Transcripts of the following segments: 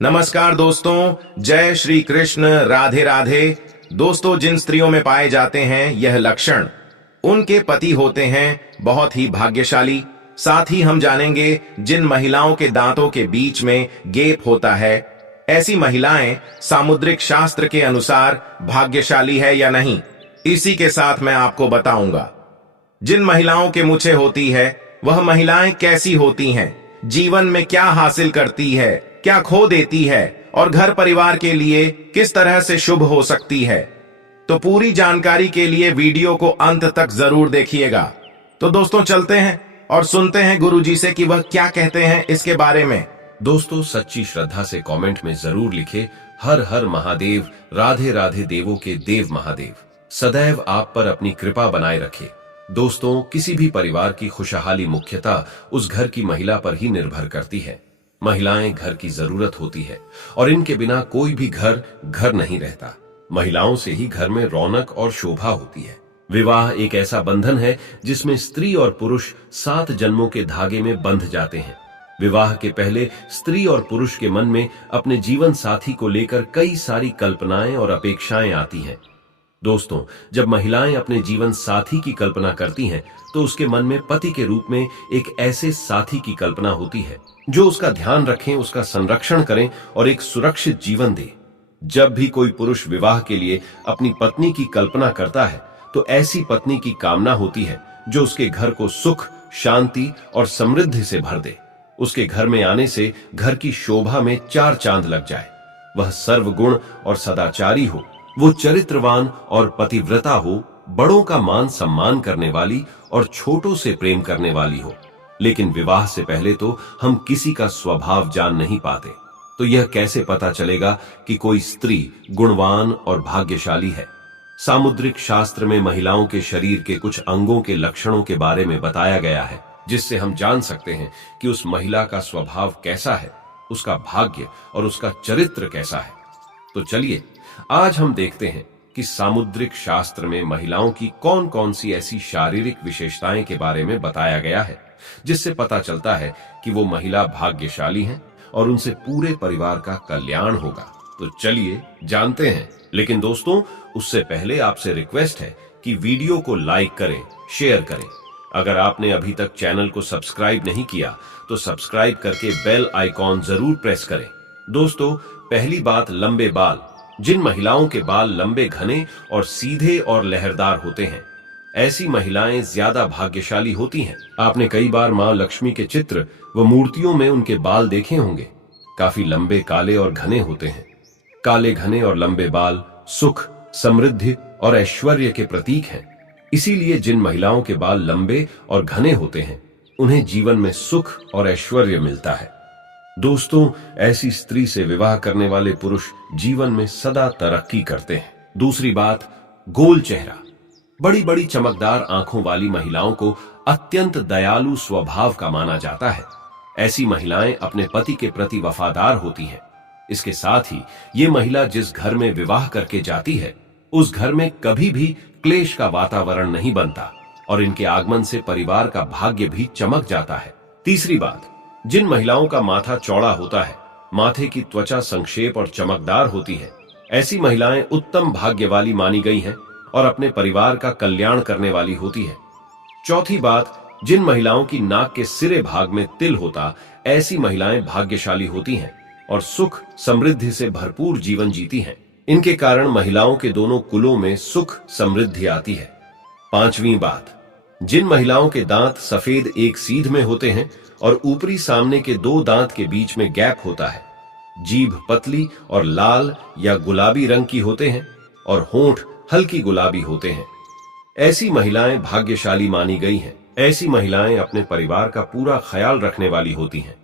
नमस्कार दोस्तों, जय श्री कृष्ण, राधे राधे। दोस्तों, जिन स्त्रियों में पाए जाते हैं यह लक्षण, उनके पति होते हैं बहुत ही भाग्यशाली। साथ ही हम जानेंगे जिन महिलाओं के दांतों के बीच में गैप होता है, ऐसी महिलाएं सामुद्रिक शास्त्र के अनुसार भाग्यशाली है या नहीं। इसी के साथ मैं आपको बताऊंगा जिन महिलाओं के मुछें होती है वह महिलाएं कैसी होती हैं, जीवन में क्या हासिल करती है, क्या खो देती है और घर परिवार के लिए किस तरह से शुभ हो सकती है। तो पूरी जानकारी के लिए वीडियो को अंत तक जरूर देखिएगा। तो दोस्तों, चलते हैं और सुनते हैं गुरुजी से कि वह क्या कहते हैं इसके बारे में। दोस्तों, सच्ची श्रद्धा से कमेंट में जरूर लिखे, हर हर महादेव, राधे राधे देवों के देव महादेव सदैव आप पर अपनी कृपा बनाए रखे। दोस्तों, किसी भी परिवार की खुशहाली मुख्यतः उस घर की महिला पर ही निर्भर करती है। महिलाएं घर की जरूरत होती है और इनके बिना कोई भी घर घर नहीं रहता। महिलाओं से ही घर में रौनक और शोभा होती है। विवाह एक ऐसा बंधन है जिसमें स्त्री और पुरुष 7 जन्मों के धागे में बंध जाते हैं। विवाह के पहले स्त्री और पुरुष के मन में अपने जीवन साथी को लेकर कई सारी कल्पनाएं और अपेक्षाएं आती हैं। दोस्तों, जब महिलाएं अपने जीवन साथी की कल्पना करती हैं तो उसके मन में पति के रूप में एक ऐसे साथी की कल्पना होती है जो उसका ध्यान रखें, उसका संरक्षण करें और एक सुरक्षित जीवन दे। जब भी कोई पुरुष विवाह के लिए अपनी पत्नी की कल्पना करता है तो ऐसी पत्नी की कामना होती है जो उसके घर को सुख, शांति और समृद्धि से भर दे। उसके घर में आने से घर की शोभा में 4 चांद लग जाए। वह सर्वगुण और सदाचारी हो, वो चरित्रवान और पतिव्रता हो, बड़ों का मान सम्मान करने वाली और छोटों से प्रेम करने वाली हो। लेकिन विवाह से पहले तो हम किसी का स्वभाव जान नहीं पाते, तो यह कैसे पता चलेगा कि कोई स्त्री गुणवान और भाग्यशाली है। सामुद्रिक शास्त्र में महिलाओं के शरीर के कुछ अंगों के लक्षणों के बारे में बताया गया है, जिससे हम जान सकते हैं कि उस महिला का स्वभाव कैसा है, उसका भाग्य और उसका चरित्र कैसा है। तो चलिए आज हम देखते हैं कि सामुद्रिक शास्त्र में महिलाओं की कौन कौन सी ऐसी शारीरिक विशेषताएं के बारे में बताया गया है, जिससे पता चलता है कि वो महिला भाग्यशाली है और उनसे पूरे परिवार का कल्याण होगा। तो चलिए जानते हैं। लेकिन दोस्तों, उससे पहले आपसे रिक्वेस्ट है कि वीडियो को लाइक करें, शेयर करें। अगर आपने अभी तक चैनल को सब्सक्राइब नहीं किया तो सब्सक्राइब करके बेल आइकॉन जरूर प्रेस करें। दोस्तों, पहली बात, लंबे बाल। जिन महिलाओं के बाल लंबे, घने और सीधे और लहरदार होते हैं, ऐसी महिलाएं ज्यादा भाग्यशाली होती हैं। आपने कई बार मां लक्ष्मी के चित्र व मूर्तियों में उनके बाल देखे होंगे। काफी लंबे, काले और घने होते हैं। काले, घने और लंबे बाल सुख, समृद्धि और ऐश्वर्य के प्रतीक हैं। इसीलिए जिन महिलाओं के बाल लंबे और घने होते हैं, उन्हें जीवन में सुख और ऐश्वर्य मिलता है। दोस्तों, ऐसी स्त्री से विवाह करने वाले पुरुष जीवन में सदा तरक्की करते हैं। दूसरी बात, गोल चेहरा। बड़ी बड़ी चमकदार आंखों वाली महिलाओं को अत्यंत दयालु स्वभाव का माना जाता है। ऐसी महिलाएं अपने पति के प्रति वफादार होती हैं। इसके साथ ही ये महिला जिस घर में विवाह करके जाती है, उस घर में कभी भी क्लेश का वातावरण नहीं बनता और इनके आगमन से परिवार का भाग्य भी चमक जाता है। तीसरी बात, जिन महिलाओं का माथा चौड़ा होता है, माथे की त्वचा संक्षेप और चमकदार होती है, ऐसी महिलाएं उत्तम भाग्य वाली मानी गई हैं और अपने परिवार का कल्याण करने वाली होती है। चौथी बात, जिन महिलाओं की नाक के सिरे भाग में तिल होता, ऐसी महिलाएं भाग्यशाली होती हैं और सुख समृद्धि से भरपूर जीवन जीती हैं। इनके कारण महिलाओं के दोनों कुलों में सुख समृद्धि आती है। पांचवी बात, जिन महिलाओं के दांत सफेद एक सीध में होते हैं और ऊपरी सामने के 2 दांत के बीच में गैप होता है, जीभ पतली और लाल या गुलाबी रंग की होते हैं और होंठ हल्की गुलाबी होते हैं, ऐसी महिलाएं भाग्यशाली मानी गई हैं। ऐसी महिलाएं अपने परिवार का पूरा ख्याल रखने वाली होती हैं।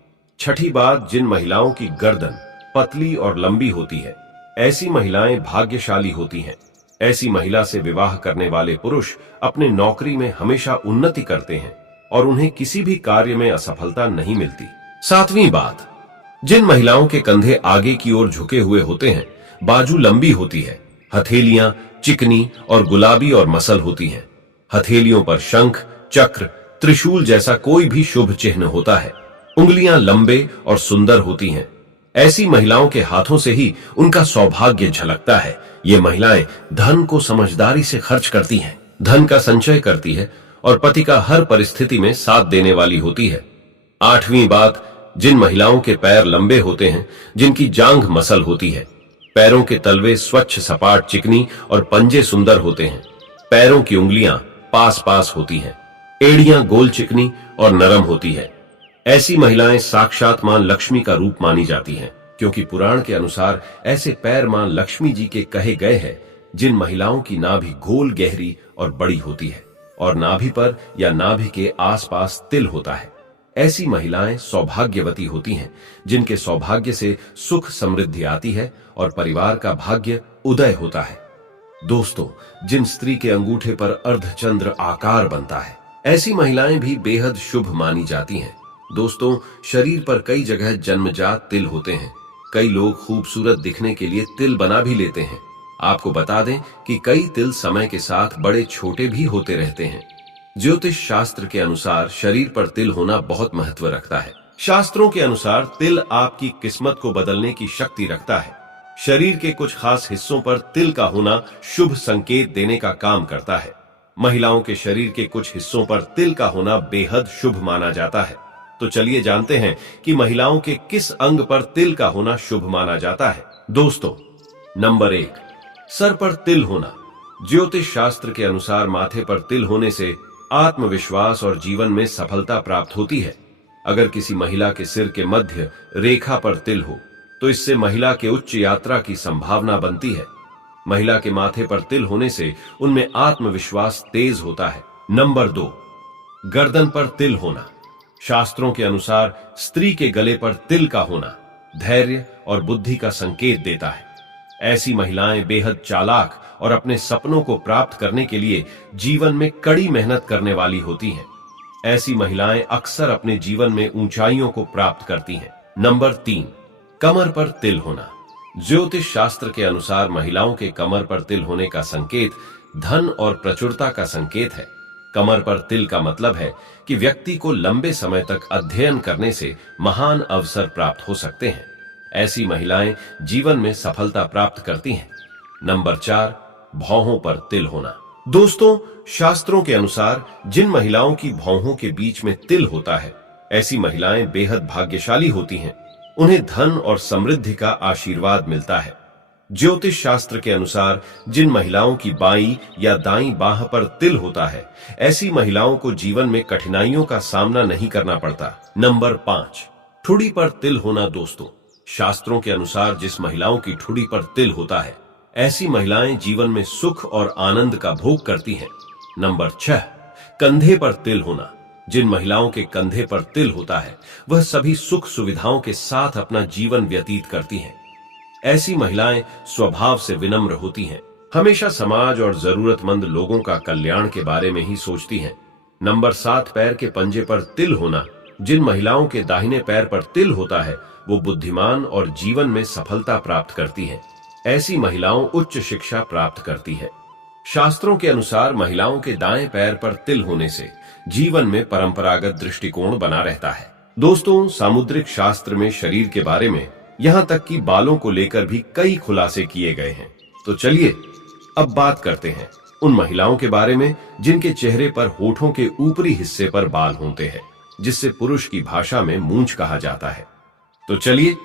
छठी बात, जिन महिलाओं की गर्दन पतली और लंबी होती है, ऐसी महिलाएं भाग्यशाली होती हैं। ऐसी महिला से विवाह करने वाले पुरुष अपने नौकरी में हमेशा उन्नति करते हैं और उन्हें किसी भी कार्य में असफलता नहीं मिलती। सातवीं बात, जिन महिलाओं के कंधे आगे की ओर झुके हुए होते हैं, बाजू लंबी होती है, हथेलियां चिकनी और गुलाबी और मसल होती हैं, हथेलियों पर शंख, चक्र, त्रिशूल जैसा कोई भी शुभ चिन्ह होता है, उंगलियां लंबे और सुंदर होती हैं, ऐसी महिलाओं के हाथों से ही उनका सौभाग्य झलकता है। ये महिलाएं धन को समझदारी से खर्च करती हैं, धन का संचय करती है और पति का हर परिस्थिति में साथ देने वाली होती है। आठवीं बात, जिन महिलाओं के पैर लंबे होते हैं, जिनकी जांघ मसल होती है, पैरों के तलवे स्वच्छ सपाट चिकनी और पंजे सुंदर होते हैं, पैरों की उंगलियां पास पास होती हैं, एड़ियां गोल चिकनी और नरम होती है, ऐसी महिलाएं साक्षात मां लक्ष्मी का रूप मानी जाती हैं, क्योंकि पुराण के अनुसार ऐसे पैर मां लक्ष्मी जी के कहे गए हैं। जिन महिलाओं की नाभि गोल, गहरी और बड़ी होती है और नाभि पर या नाभि के आसपास तिल होता है, ऐसी महिलाएं सौभाग्यवती होती हैं, जिनके सौभाग्य से सुख समृद्धि आती है और परिवार का भाग्य उदय होता है। दोस्तों, जिन स्त्री के अंगूठे पर अर्धचंद्र आकार बनता है, ऐसी महिलाएं भी बेहद शुभ मानी जाती हैं। दोस्तों, शरीर पर कई जगह जन्मजात तिल होते हैं। कई लोग खूबसूरत दिखने के लिए तिल बना भी लेते हैं। आपको बता दें कि कई तिल समय के साथ बड़े छोटे भी होते रहते हैं। ज्योतिष शास्त्र के अनुसार शरीर पर तिल होना बहुत महत्व रखता है। शास्त्रों के अनुसार तिल आपकी किस्मत को बदलने की शक्ति रखता है। शरीर के कुछ खास हिस्सों पर तिल का होना शुभ संकेत देने का काम करता है। महिलाओं के शरीर के कुछ हिस्सों पर तिल का होना बेहद शुभ माना जाता है। तो चलिए जानते हैं कि महिलाओं के किस अंग पर तिल का होना शुभ माना जाता है। दोस्तों, नंबर 1, सर पर तिल होना। ज्योतिष शास्त्र के अनुसार माथे पर तिल होने से आत्मविश्वास और जीवन में सफलता प्राप्त होती है। अगर किसी महिला के सिर के मध्य रेखा पर तिल हो तो इससे महिला के उच्च यात्रा की संभावना बनती है। महिला के माथे पर तिल होने से उनमें आत्मविश्वास तेज होता है। नंबर 2, गर्दन पर तिल होना। शास्त्रों के अनुसार स्त्री के गले पर तिल का होना धैर्य और बुद्धि का संकेत देता है। ऐसी महिलाएं बेहद चालाक और अपने सपनों को प्राप्त करने के लिए जीवन में कड़ी मेहनत करने वाली होती हैं। ऐसी महिलाएं अक्सर अपने जीवन में ऊंचाइयों को प्राप्त करती हैं। नंबर 3, कमर पर तिल होना। ज्योतिष शास्त्र के अनुसार महिलाओं के कमर पर तिल होने का संकेत धन और प्रचुरता का संकेत है। कमर पर तिल का मतलब है कि व्यक्ति को लंबे समय तक अध्ययन करने से महान अवसर प्राप्त हो सकते हैं। ऐसी महिलाएं जीवन में सफलता प्राप्त करती हैं। नंबर 4, भौहों पर तिल होना। दोस्तों, शास्त्रों के अनुसार जिन महिलाओं की भौहों के बीच में तिल होता है, ऐसी महिलाएं बेहद भाग्यशाली होती हैं। उन्हें धन और समृद्धि का आशीर्वाद मिलता है। ज्योतिष शास्त्र के अनुसार जिन महिलाओं की बाईं या दाईं बाह पर तिल होता है, ऐसी महिलाओं को जीवन में कठिनाइयों का सामना नहीं करना पड़ता। नंबर 5, ठुड़ी पर तिल होना। दोस्तों, शास्त्रों के अनुसार जिस महिलाओं की ठुड़ी पर तिल होता है, ऐसी महिलाएं जीवन में सुख और आनंद का भोग करती हैं। नंबर 6, कंधे पर तिल होना। जिन महिलाओं के कंधे पर तिल होता है, वह सभी सुख सुविधाओं के साथ अपना जीवन व्यतीत करती हैं। ऐसी महिलाएं स्वभाव से विनम्र होती हैं, हमेशा समाज और जरूरतमंद लोगों का कल्याण के बारे में ही सोचती हैं। नंबर 7, पैर के पंजे पर तिल होना। जिन महिलाओं के दाहिने पैर पर तिल होता है, वो बुद्धिमान और जीवन में सफलता प्राप्त करती हैं। ऐसी महिलाओं उच्च शिक्षा प्राप्त करती है। शास्त्रों के अनुसार महिलाओं के दाएं पैर पर तिल होने से जीवन में परंपरागत दृष्टिकोण बना रहता है। दोस्तों, सामुद्रिक शास्त्र में शरीर के बारे में, यहां तक कि बालों को लेकर भी कई खुलासे किए गए हैं। तो चलिए अब बात करते हैं उन महिलाओं के बारे में जिनके चेहरे पर होठों के ऊपरी हिस्से पर बाल होते हैं, जिससे पुरुष की भाषा में मूंछ कहा जाता है। तो चलिए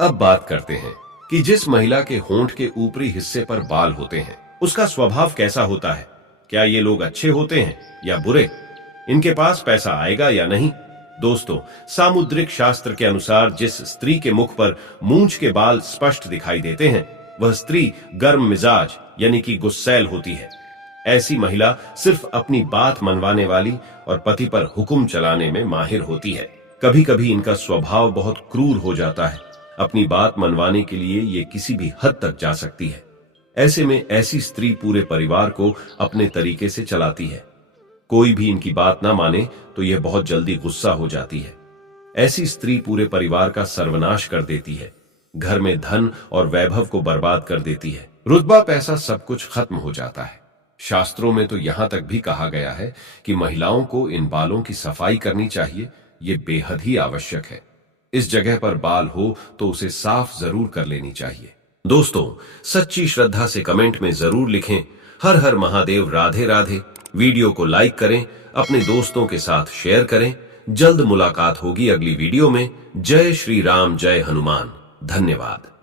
अब बात करते हैं कि जिस महिला के होंठ के ऊपरी हिस्से पर बाल होते हैं, उसका स्वभाव कैसा होता है। क्या ये लोग अच्छे होते हैं या बुरे? इनके पास पैसा आएगा या नहीं? दोस्तों, सामुद्रिक शास्त्र के अनुसार जिस स्त्री के मुख पर मूंछ के बाल स्पष्ट दिखाई देते हैं, वह स्त्री गर्म मिजाज यानी कि गुस्सैल होती है। ऐसी महिला सिर्फ अपनी बात मनवाने वाली और पति पर हुक्म चलाने में माहिर होती है। कभी कभी इनका स्वभाव बहुत क्रूर हो जाता है। अपनी बात मनवाने के लिए ये किसी भी हद तक जा सकती है। ऐसे में ऐसी स्त्री पूरे परिवार को अपने तरीके से चलाती है। कोई भी इनकी बात ना माने तो यह बहुत जल्दी गुस्सा हो जाती है। ऐसी स्त्री पूरे परिवार का सर्वनाश कर देती है, घर में धन और वैभव को बर्बाद कर देती है, रुतबा पैसा सब कुछ खत्म हो जाता है। शास्त्रों में तो यहां तक भी कहा गया है कि महिलाओं को इन बालों की सफाई करनी चाहिए। ये बेहद ही आवश्यक है। इस जगह पर बाल हो तो उसे साफ जरूर कर लेनी चाहिए। दोस्तों, सच्ची श्रद्धा से कमेंट में जरूर लिखें हर हर महादेव, राधे राधे। वीडियो को लाइक करें, अपने दोस्तों के साथ शेयर करें। जल्द मुलाकात होगी अगली वीडियो में। जय श्री राम, जय हनुमान। धन्यवाद।